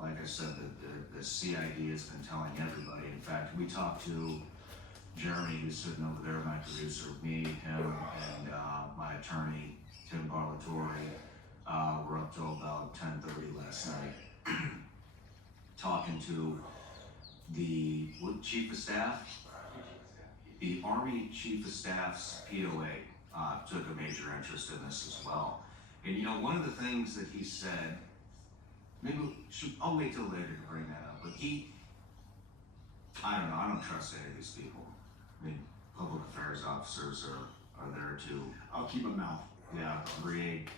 like I said, the CID has been telling everybody. In fact, we talked to Jeremy, who's sitting over there, my producer, me, him, and my attorney, Tim Barlatori. We're up till about 10:30 last night, talking to the Chief of Staff. The Army Chief of Staff's POA took a major interest in this as well. And you know, one of the things that he said, I'll wait till later to bring that up, but I don't know, I don't trust any of these people. I mean, public affairs officers are there to... I'll keep my mouth. Yeah, create,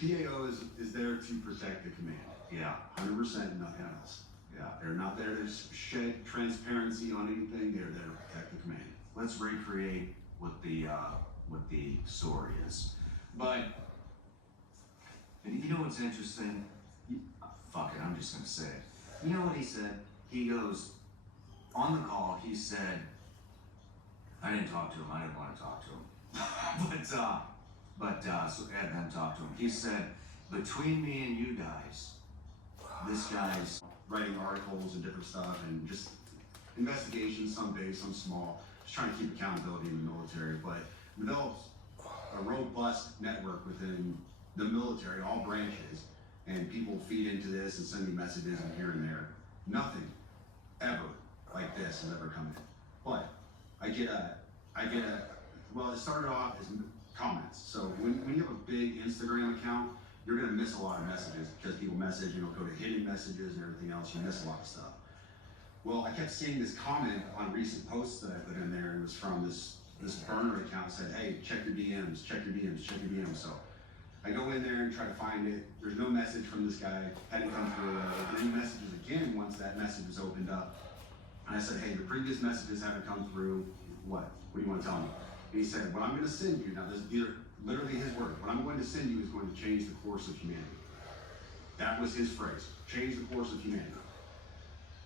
PAO is there to protect the command. yeah, 100%, nothing else. yeah. They're not there to shed transparency on anything. They're there to protect the command. Let's recreate what the story is. But, and you know what's interesting? Fuck it, I'm just gonna say it. You know what he said? He goes, on the call, he said, I didn't talk to him, I didn't want to talk to him. So Ed then talked to him. He said, between me and you guys, this guy's Writing articles and different stuff and just investigations, some big, some small, just trying to keep accountability in the military, but develops a robust network within the military, all branches, and people feed into this and send me messages and here and there. Nothing ever like this has ever come in. But well, it started off as comments. So when you have a big Instagram account, you're gonna miss a lot of messages because people message, go to hidden messages and everything else. You miss a lot of stuff. Well, I kept seeing this comment on recent posts that I put in there. It was from this burner account. Said, hey, check your DMs, check your DMs, check your DMs. So I go in there and try to find it. There's no message from this guy. Hadn't come through. And then he messages again once that message was opened up. And I said, hey, the previous messages haven't come through. What do you want to tell me? And he said, what I'm going to send you, now this is literally his word, what I'm going to send you is going to change the course of humanity. That was his phrase, change the course of humanity.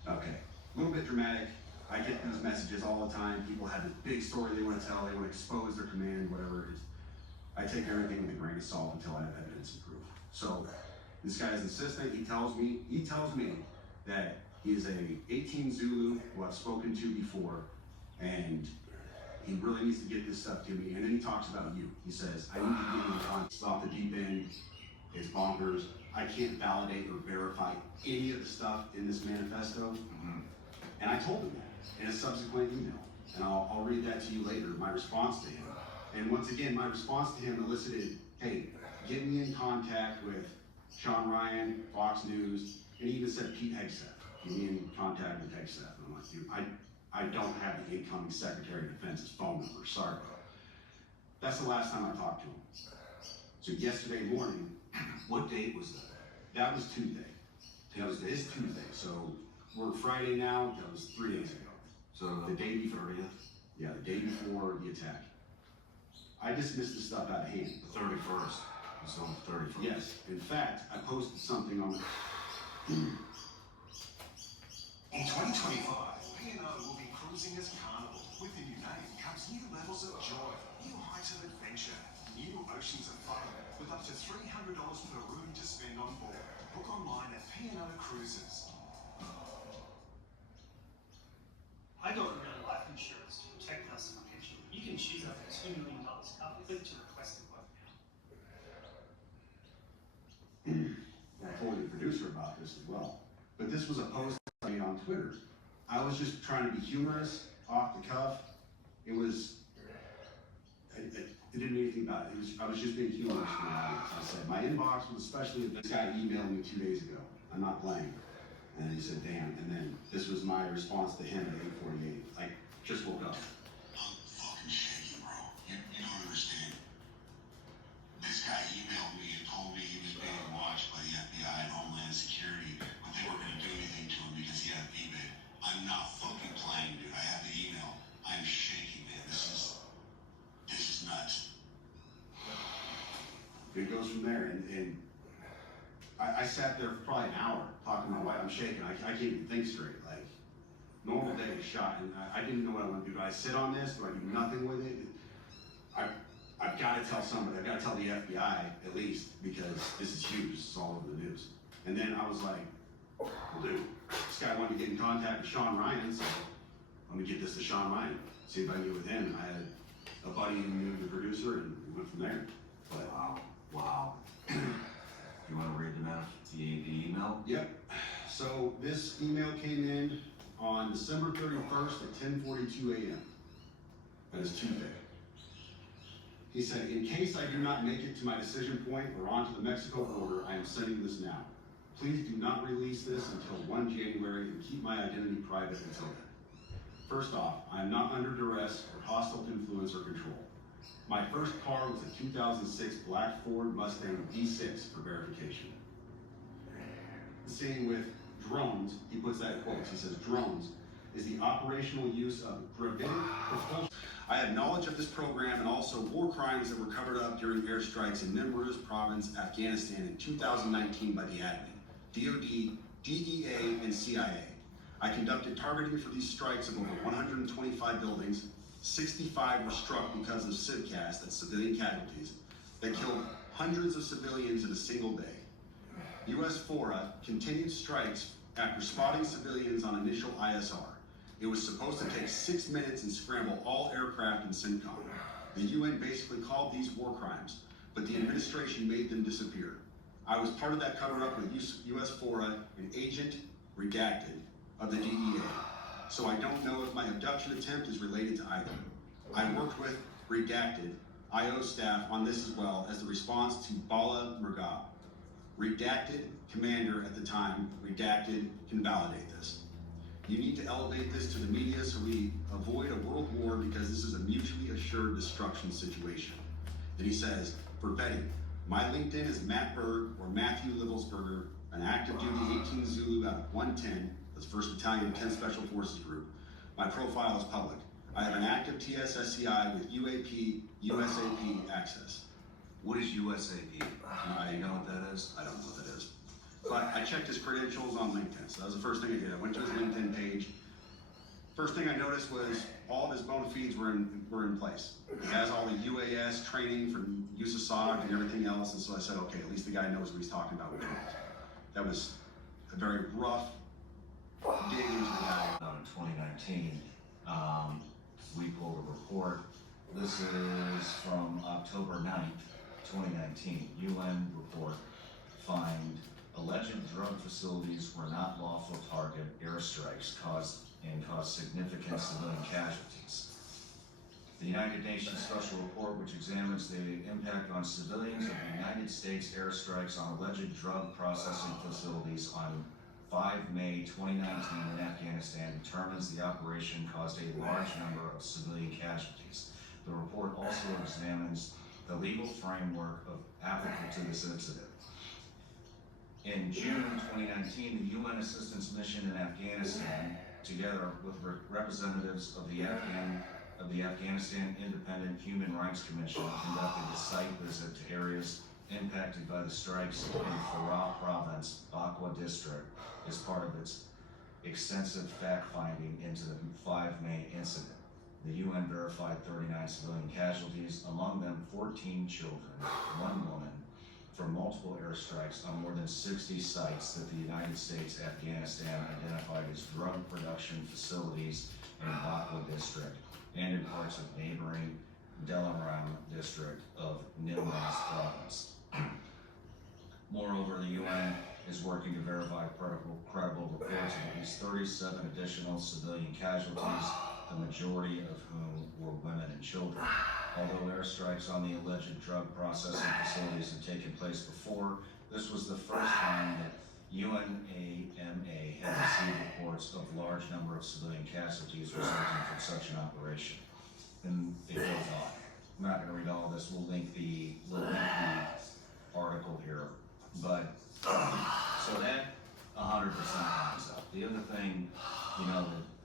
Okay, a little bit dramatic. I get these messages all the time. People have this big story they want to tell, they want to expose their command, whatever it is. I take everything with a grain of salt until I have evidence and proof. So this guy is insistent. He tells me that he is a 18 Zulu who I've spoken to before, and he really needs to get this stuff to me. And then he talks about you. He says, I need to get you context off the deep end. It's bonkers. I can't validate or verify any of the stuff in this manifesto. Mm-hmm. And I told him that in a subsequent email. And I'll read that to you later, my response to him. And once again, my response to him elicited, hey, get me in contact with Sean Ryan, Fox News, and he even said Pete Hegseth. Get me in contact with Hegseth. And I'm like, dude, I don't have the incoming Secretary of Defense's phone number, sorry. That's the last time I talked to him. So yesterday morning. What date was that? That was Tuesday. That was this Tuesday. So we're Friday now, that was 3 days ago. So the day before, 30th? Yeah, the day before the attack. I dismissed the stuff out of hand. The 31st. It's on the 31st. Yes, in fact, I posted something on the... In 2025, P&O will be cruising as Carnival. With the new name comes new levels of joy, new heights of adventure, new oceans of fun, with up to $300 per room to spend on board. Book online at P&O Cruises. I got Real Life Insurance to protect us financially. You can choose up to $2 million cover. Click to request a quote now. I told the producer about this as well. But this was a post I made on Twitter. I was just trying to be humorous, off the cuff. It didn't mean anything about it. I was just being humorous to the audience. I said, my inbox was especially, this guy emailed me 2 days ago. I'm not playing. And he said, damn. And then this was my response to him at 8:48. I just woke up. I'm fucking shaky, bro. You don't understand. This guy emailed me and told me he was being watched by the FBI and Homeland Security, but they weren't going to do anything to him because he had a VBID. I'm not fucking playing, dude. I have the email. I'm shaking, man. This is nuts. It goes from there, and I sat there for probably an hour talking to my wife. I'm shaking. I can't even think straight. Like, normal day is shot, and I didn't know what I want to do. Do I sit on this? Do I do nothing with it? I've got to tell somebody, I've got to tell the FBI at least, because this is huge, it's all over the news. And then I was like, well, dude, this guy wanted to get in contact with Sean Ryan, so let me get this to Sean Ryan, see if I can get with him. And I had a buddy who knew the producer, and we went from there. But Wow. You want to read the email? yep. So this email came in on December 31st at 10:42 a.m. That is Tuesday. He said, in case I do not make it to my decision point or onto the Mexico border, I am sending this now. Please do not release this until 1 January and keep my identity private until then. First off, I am not under duress or hostile influence or control. My first car was a 2006 black Ford Mustang V6 for verification. Seeing with drones, he puts that in quotes, he says, drones is the operational use of gravitic propulsion. I have knowledge of this program and also war crimes that were covered up during airstrikes in Nimruz province, Afghanistan in 2019 by the admin, DOD, DEA, and CIA. I conducted targeting for these strikes of over 125 buildings. 65 were struck because of CIVCAS, that's civilian casualties, that killed hundreds of civilians in a single day. US FORA continued strikes after spotting civilians on initial ISR. It was supposed to take 6 minutes and scramble all aircraft in CENTCOM. The UN basically called these war crimes, but the administration made them disappear. I was part of that cover-up with US FORA, an agent redacted of the DEA. So I don't know if my abduction attempt is related to either. I worked with redacted IO staff on this as well as the response to Bala Murgab. Redacted commander at the time, redacted can validate this. You need to elevate this to the media so we avoid a world war because this is a mutually assured destruction situation. Then he says, for vetting, my LinkedIn is Matt Berg or Matthew Livelsberger, an active duty 18 Zulu out of 110, that's 1st Battalion 10 Special Forces Group. My profile is public. I have an active TSSCI with UAP, USAP access. What is USAP? You know what that is? I don't know what that is. But I checked his credentials on LinkedIn, so that was the first thing I did. I went to his LinkedIn page. First thing I noticed was all of his bona fides were in place. He has all the UAS training for use of SOG and everything else, and so I said, okay, at least the guy knows what he's talking about with drones. That was a very rough dig into the guy. In 2019, we pulled a report. This is from October 9th, 2019. UN report find alleged drug facilities were not lawful target airstrikes caused significant civilian casualties. The United Nations Special Report, which examines the impact on civilians of the United States airstrikes on alleged drug processing facilities on 5 May 2019 in Afghanistan, determines the operation caused a large number of civilian casualties. The report also examines the legal framework applicable to this incident. In June 2019, the UN Assistance Mission in Afghanistan, together with representatives of the Afghanistan Independent Human Rights Commission, conducted a site visit to areas impacted by the strikes in Farah Province, Bakwa District, as part of its extensive fact-finding into the 5 May incident. The UN verified 39 civilian casualties, among them 14 children, 1 woman, from multiple airstrikes on more than 60 sites that the United States Afghanistan identified as drug production facilities in Bakwa District and in parts of neighboring Delaram District of Nimruz Province. Moreover, the UN is working to verify credible reports of at least 37 additional civilian casualties, the majority of whom were women and children. Although airstrikes on the alleged drug processing facilities had taken place before, this was the first time that UNAMA had received reports of large number of civilian casualties resulting from such an operation. And it goes on. I'm not going to read all this. We'll link the article here. But so that 100% lines up. The other thing,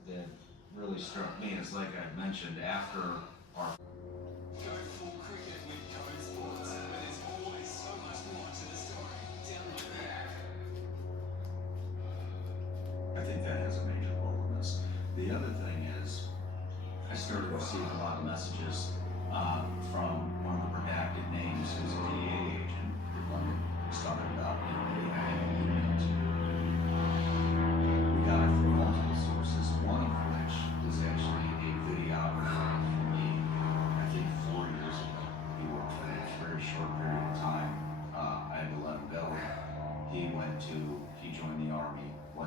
that really struck me is, like I mentioned, after our Go full cricket with SQUATS, where there's always so much more to the story. Download the app. I think that has a major role in this. The other thing is, I started receiving a lot of messages from one of the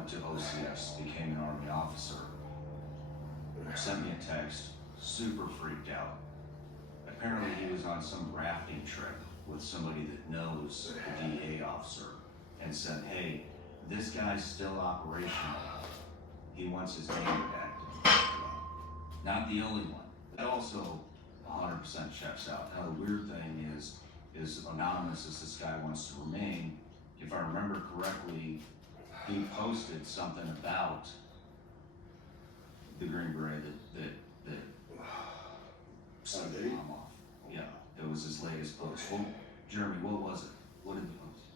went to OCS, became an Army officer, sent me a text, super freaked out. Apparently he was on some rafting trip with somebody that knows the DEA officer and said, hey, this guy's still operational. He wants his name redacted. Not the only one. That also 100% checks out. Now the weird thing is anonymous as this guy wants to remain, if I remember correctly, he posted something about the Green Beret that set the bomb off. Yeah, it was his latest post. Well, Jeremy, what was it? What did he post?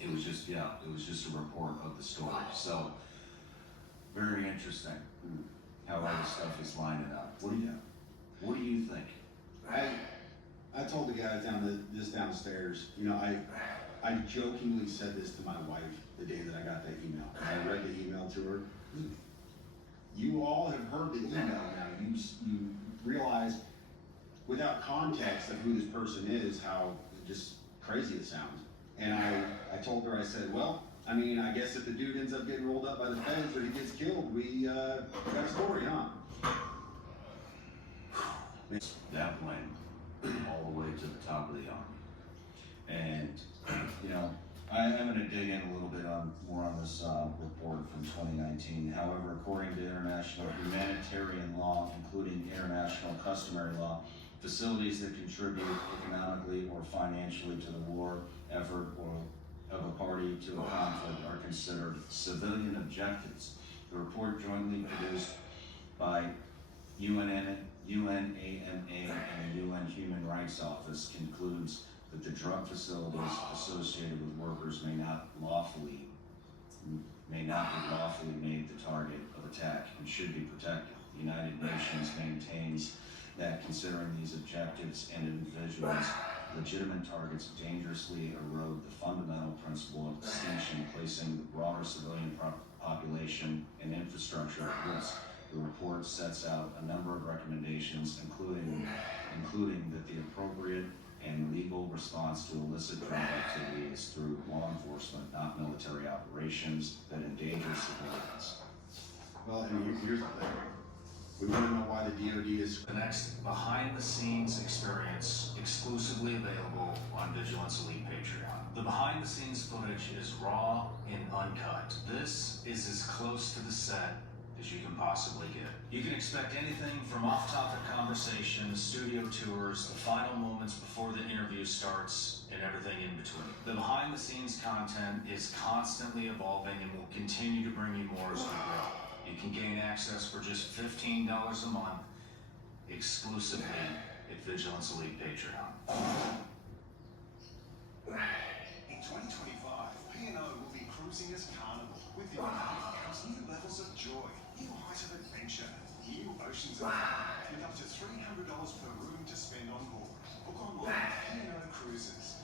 It was just, yeah, it was just a report of the story. So, very interesting how all this stuff is lining up. What do you think? I told the guy just downstairs, you know, I jokingly said this to my wife the day that I got that email. I read the email to her. You all have heard the email now. You realize without context of who this person is, how just crazy it sounds. And I told her, I said, well, I mean, I guess if the dude ends up getting rolled up by the feds or he gets killed, we got a story, huh? That went all the way to the top of the Army. And, you know, I'm going to dig in a little bit more on this report from 2019. However, according to international humanitarian law, including international customary law, facilities that contribute economically or financially to the war effort or of a party to a conflict are considered civilian objectives. The report jointly produced by UNAMA and the UN Human Rights Office concludes that the drug facilities associated with workers may not be lawfully made the target of attack and should be protected. The United Nations maintains that considering these objectives and individuals legitimate targets dangerously erode the fundamental principle of distinction, placing the broader civilian population and infrastructure at risk. The report sets out a number of recommendations, including that the appropriate and legal response to illicit drug activity is through law enforcement, not military operations that endanger civilians. Well, and here's the thing. We want to know why the DoD is. The next behind-the-scenes experience exclusively available on Vigilance Elite Patreon. The behind-the-scenes footage is raw and uncut. This is as close to the set as you can possibly get. You can expect anything from off-topic conversations, studio tours, the final moments before the interview starts, and everything in between. The behind-the-scenes content is constantly evolving and will continue to bring you more as we grow. You can gain access for just $15 a month, exclusively at Vigilance Elite Patreon. In 2025, P&O will be cruising as Carnival. With the United comes new levels of joy, new heights of adventure, new oceans of fun, with up to $300 per room to spend on board. Book online at P&O Cruises.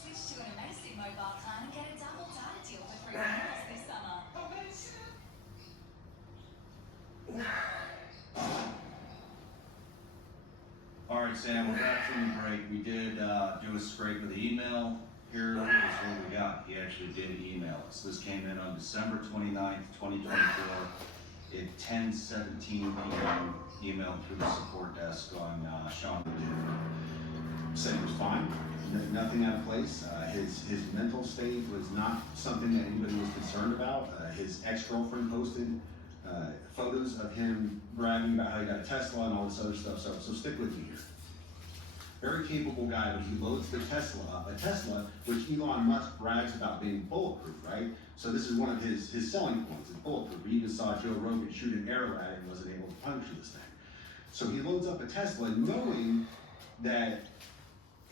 Switch to an amazing mobile plan and get a double data deal for 3 miles this summer. All right, Sam, we're back from the break. We did do a scrape of the email. Here is what we got. He actually did email us. This came in on December 29th, 2024 at 10:17 p.m. Emailed through the support desk on Sean. Said he was fine, nothing out of place. His mental state was not something that anybody was concerned about. His ex-girlfriend posted photos of him bragging about how he got a Tesla and all this other stuff. So stick with me here. Very capable guy, but he loads the Tesla up. A Tesla, which Elon Musk brags about being bulletproof, right? So this is one of his selling points, it's bulletproof. We even saw Joe Rogan shoot an arrow at it and wasn't able to puncture this thing. So he loads up a Tesla knowing that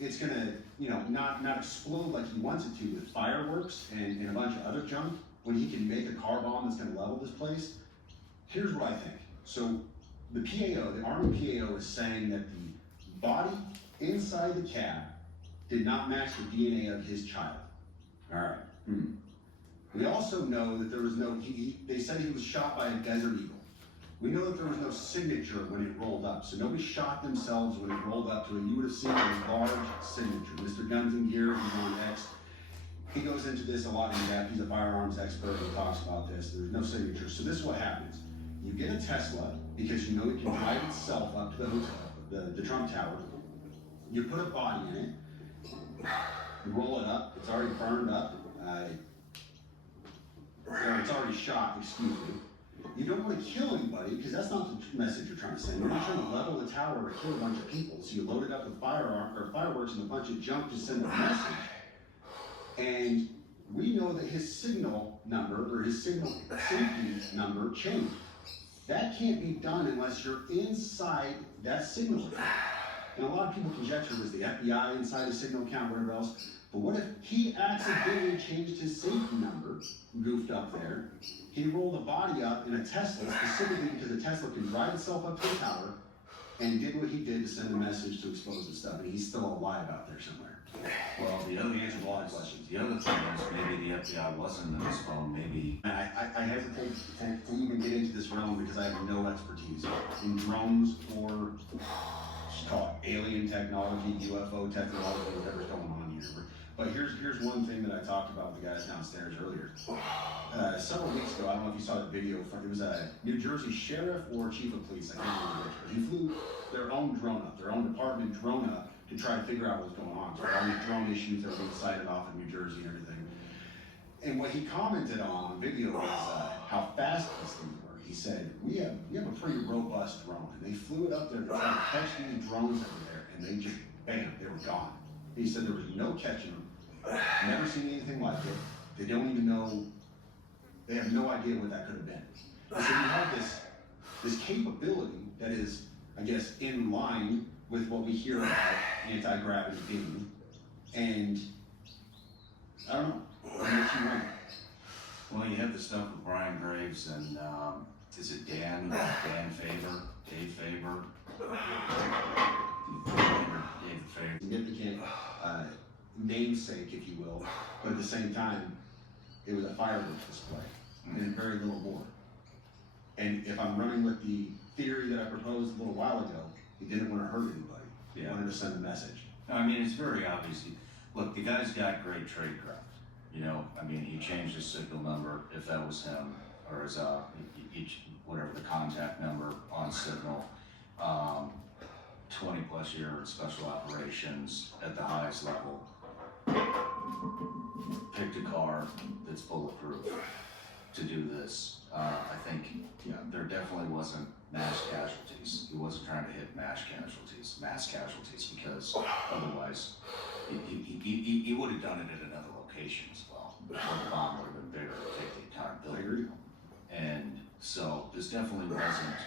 it's gonna, not explode like he wants it to with fireworks and a bunch of other junk, when he can make a car bomb that's gonna level this place. Here's what I think. So the PAO, the Army PAO is saying that the body inside the cab did not match the DNA of his child. All right. We also know that there was no, they said he was shot by a desert eagle. We know that there was no signature when it rolled up, so nobody shot themselves when it rolled up to it. You would have seen a large signature. Mr. Guns and Gear, he's on X. He goes into this a lot in depth. He's a firearms expert. He talks about this. There's no signature. So this is what happens. You get a Tesla because you know it can drive itself up to the hotel, the Trump Tower. You put a body in it. You roll it up. It's already burned up. Or it's already shot, excuse me. You don't want to kill anybody because that's not the message you're trying to send. You're not trying to level the tower or kill a bunch of people. So you load it up with fireworks and a bunch of junk to send a message. And we know that his signal number or his signal safety number changed. That can't be done unless you're inside that signal account. And a lot of people conjecture was the FBI inside the signal account, whatever else. But what if he accidentally changed his safety number, goofed up there? He rolled a body up in a Tesla, specifically because a Tesla can drive itself up to the tower, and did what he did to send a message to expose his stuff, and he's still alive out there somewhere. Well, the other He answered a lot of questions. The other thing is maybe the FBI wasn't in his phone, maybe. And I hesitate to even get into this realm because I have no expertise in drones or just call it alien technology, UFO technology, whatever's going on here. But here's one thing that I talked about with the guys downstairs earlier. Several weeks ago, I don't know if you saw that video, it was a New Jersey sheriff or chief of police, I can't remember which, but he flew their own drone up, their own department drone up to try to figure out what's going on. So all these drone issues that were being cited off in New Jersey and everything. And what he commented on video was how fast these things were. He said, we have a pretty robust drone, and they flew it up there to try to catch these drones over there, and they just, bam, they were gone. He said there was no catching them. Never seen anything like it. They don't even know, they have no idea what that could have been. So you have this capability that is, I guess, in line with what we hear about anti-gravity being, and I don't know, what makes you wonder? Well, you have the stuff with Brian Graves and, is it Dan Faber, Dave Faber? Dave Faber. Significant namesake, if you will, but at the same time, it was a fireworks display, and very little more. And if I'm running with the theory that I proposed a little while ago, he didn't want to hurt anybody. He wanted to send a message. No, I mean, it's very obvious. Look, the guy's got great tradecraft. You know, I mean, he changed his signal number, if that was him, or his, whatever the contact number on signal. 20 plus year in special operations at the highest level. Picked a car that's bulletproof to do this. I think, yeah, there definitely wasn't mass casualties. He wasn't trying to hit mass casualties, because otherwise he would have done it at another location as well. The bomb would have been bigger to take the entire building. And so this definitely wasn't,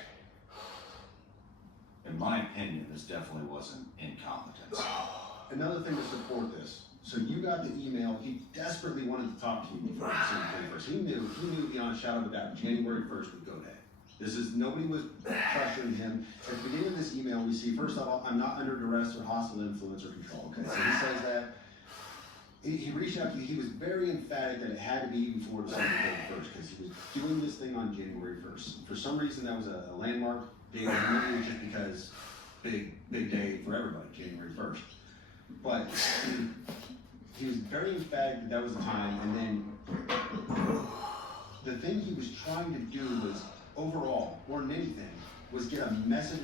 in my opinion, this definitely wasn't incompetence. Another thing to support this. So you got the email. He desperately wanted to talk to you before December 31st. He knew beyond a shadow of a doubt January 1st would go day. Nobody was pressuring him. At the beginning of this email, we see, first of all, I'm not under duress or hostile influence or control. Okay, so he says that. He reached out to you. He was very emphatic that it had to be before December 31st because he was doing this thing on January 1st. For some reason, that was a landmark day. Maybe it was just because big day for everybody, January 1st. But he was very emphatic that was the time, and then the thing he was trying to do was, overall, more than anything, was get a message